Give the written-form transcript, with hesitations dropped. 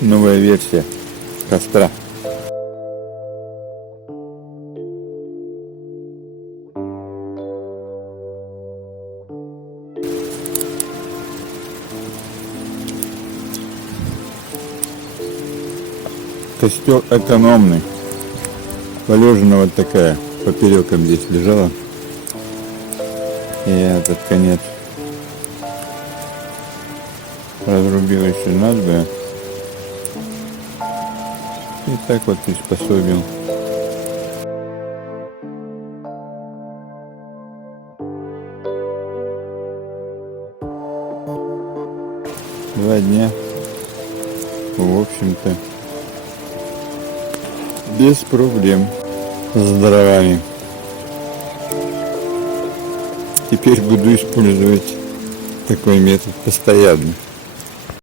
Новая версия костра. Костер экономный. Полежина вот такая попереком здесь лежала. И этот конец разрубил еще надвое. И так вот приспособил. Два дня, в общем-то, без проблем с дровами. Теперь буду использовать такой метод постоянно.